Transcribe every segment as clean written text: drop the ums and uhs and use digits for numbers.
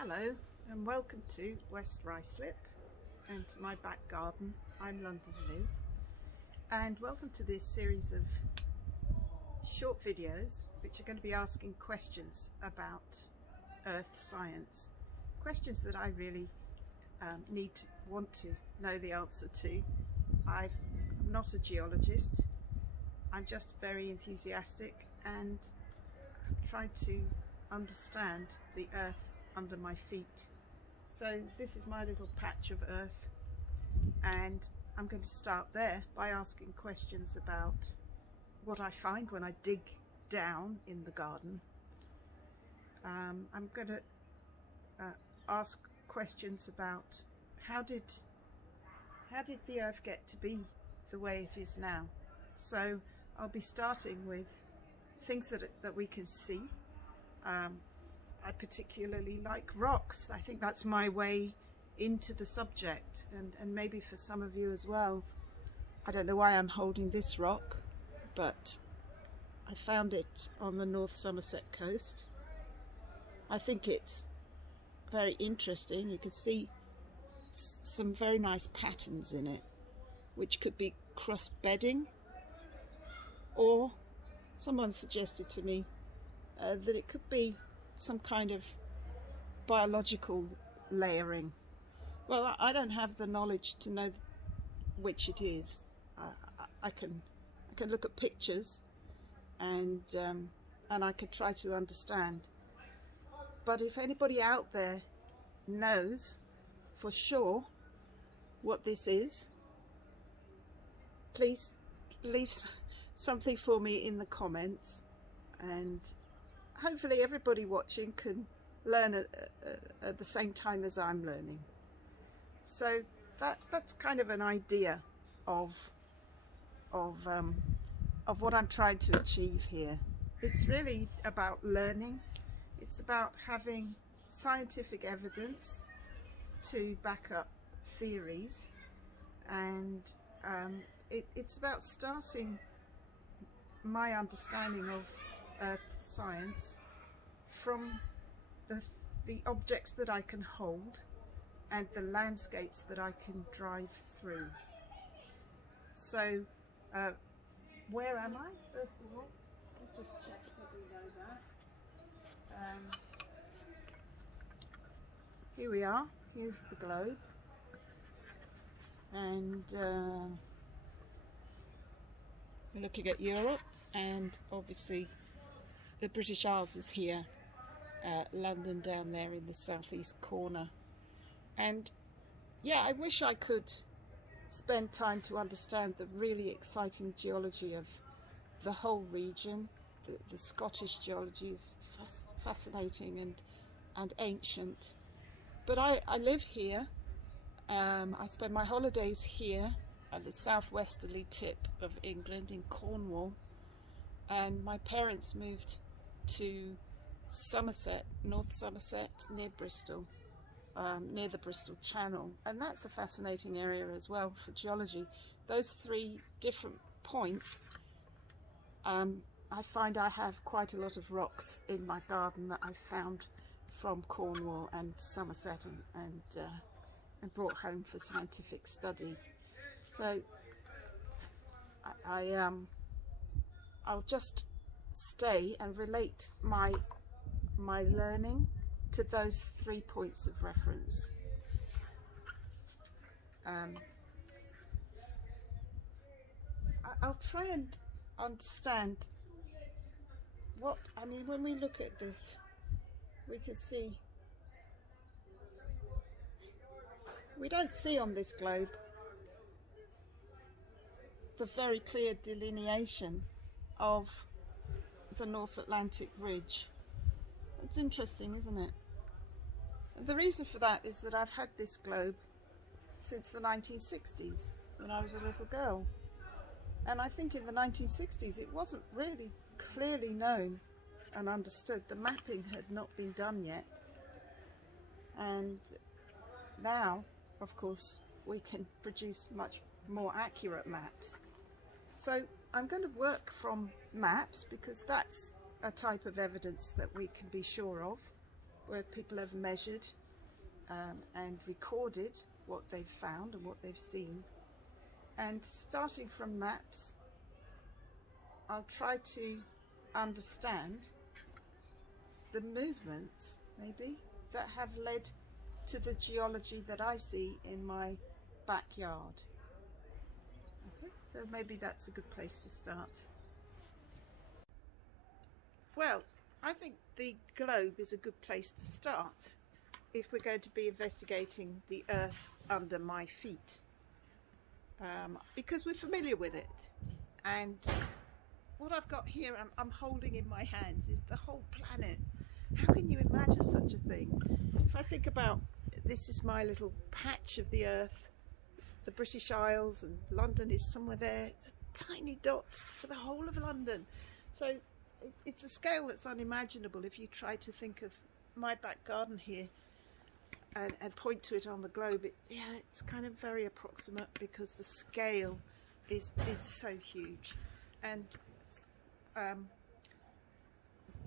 Hello and welcome to West Ruislip and to my back garden. I'm London Liz, and welcome to this series of short videos which are going to be asking questions about earth science, questions that I really want to know the answer to. I'm not a geologist, I'm just very enthusiastic and trying to understand the earth under my feet. So this is my little patch of earth, and I'm going to start there by asking questions about what I find when I dig down in the garden. I'm going to ask questions about how did the earth get to be the way it is now. So I'll be starting with things that we can see. I particularly like rocks. I think that's my way into the subject, and maybe for some of you as well. I don't know why I'm holding this rock, but I found it on the North Somerset coast. I think it's very interesting. You can see some very nice patterns in it, which could be cross bedding, or someone suggested to me that it could be some kind of biological layering. Well, I don't have the knowledge to know which it is. I can look at pictures and I could try to understand. But if anybody out there knows for sure what this is, please leave something for me in the comments, and hopefully everybody watching can learn at the same time as I'm learning. So that's kind of an idea of what I'm trying to achieve here. It's really about learning. It's about having scientific evidence to back up theories, and it's about starting my understanding of earth science from the objects that I can hold and the landscapes that I can drive through. So where am I, first of all? Let's just check that we know that. Here we are. Here's the globe, and we're looking at Europe, and obviously the British Isles is here, London down there in the southeast corner. And yeah, I wish I could spend time to understand the really exciting geology of the whole region. The Scottish geology is fascinating and ancient. But I live here. I spend my holidays here at the southwesterly tip of England in Cornwall, and my parents moved to Somerset, North Somerset, near Bristol, near the Bristol Channel, and that's a fascinating area as well for geology. Those three different points, I find I have quite a lot of rocks in my garden that I found from Cornwall and Somerset and brought home for scientific study. So I'll just stay and relate my learning to those 3 points of reference. I'll try and understand when we look at this, we can see, we don't see on this globe the very clear delineation of the North Atlantic ridge. It's interesting, isn't it? And the reason for that is that I've had this globe since the 1960s, when I was a little girl. And I think in the 1960s it wasn't really clearly known and understood. The mapping had not been done yet. And now, of course, we can produce much more accurate maps. So I'm going to work from maps because that's a type of evidence that we can be sure of. where people have measured and recorded what they've found and what they've seen. And starting from maps, I'll try to understand the movements, maybe, that have led to the geology that I see in my backyard. Okay, so maybe that's a good place to start. Well, I think the globe is a good place to start if we're going to be investigating the earth under my feet, because we're familiar with it. And what I've got here, I'm holding in my hands, is the whole planet. How can you imagine such a thing? If I think about, this is my little patch of the earth, the British Isles, and London is somewhere there. It's a tiny dot for the whole of London. So it's a scale that's unimaginable if you try to think of my back garden here and point to it on the globe. It's kind of very approximate because the scale is so huge. And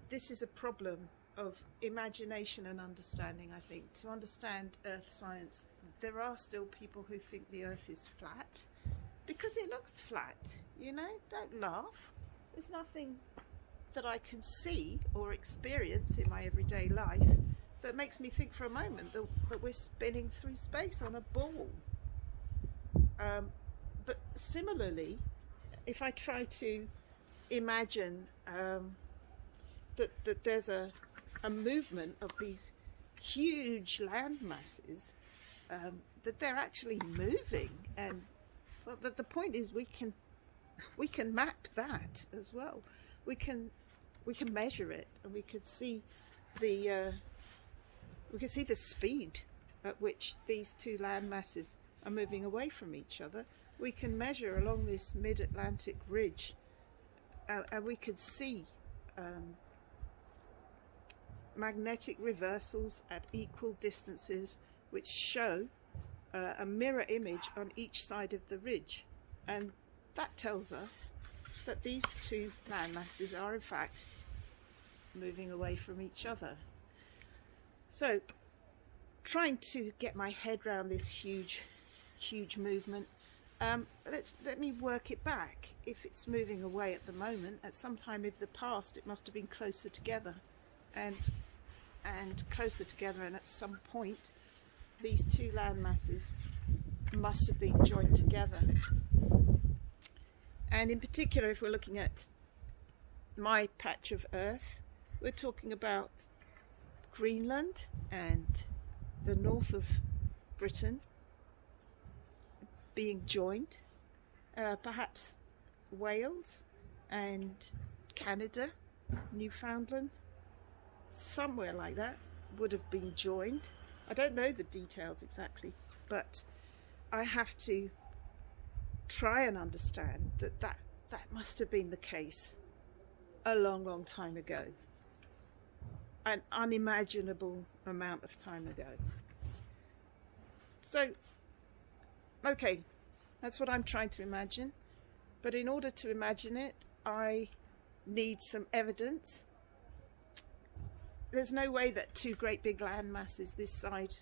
this is a problem of imagination and understanding, I think. To understand earth science, there are still people who think the earth is flat because it looks flat, you know. Don't laugh. There's nothing that I can see or experience in my everyday life that makes me think for a moment that we're spinning through space on a ball. But similarly, if I try to imagine that there's a movement of these huge land masses, that they're actually moving, and well, the point is we can map that as well. We can measure it, and we can see the speed at which these two land masses are moving away from each other. We can measure along this mid-Atlantic ridge, and we can see magnetic reversals at equal distances, which show a mirror image on each side of the ridge, and that tells us that these two land masses are in fact moving away from each other. So, trying to get my head around this huge movement, let me work it back. If it's moving away at the moment, at some time in the past it must have been closer together and closer together, and at some point these two land masses must have been joined together. And in particular, if we're looking at my patch of earth, we're talking about Greenland and the north of Britain being joined, perhaps Wales and Canada, Newfoundland, somewhere like that would have been joined. I don't know the details exactly, but I have to try and understand that must have been the case a long time ago, an unimaginable amount of time ago. So, okay, that's what I'm trying to imagine, but in order to imagine it, I need some evidence. There's no way that two great big land masses this side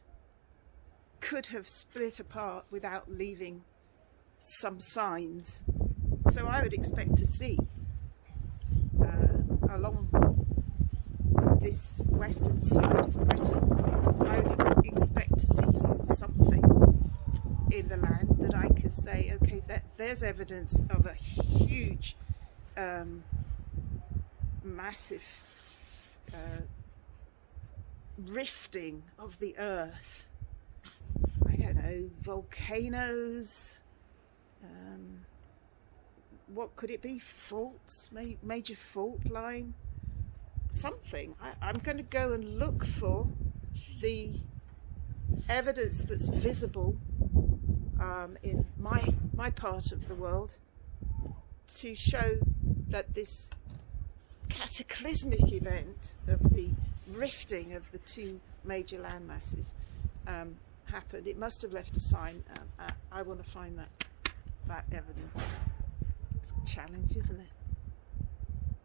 could have split apart without leaving some signs. So I would expect to see along this western side of Britain, I would expect to see something in the land that I could say, okay, there's evidence of a huge, massive rifting of the earth. I don't know, volcanoes, what could it be? Faults, major fault line, something. I'm going to go and look for the evidence that's visible in my part of the world to show that this cataclysmic event of the rifting of the two major land masses happened. It must have left a sign. I want to find that evidence. It's a challenge, isn't it?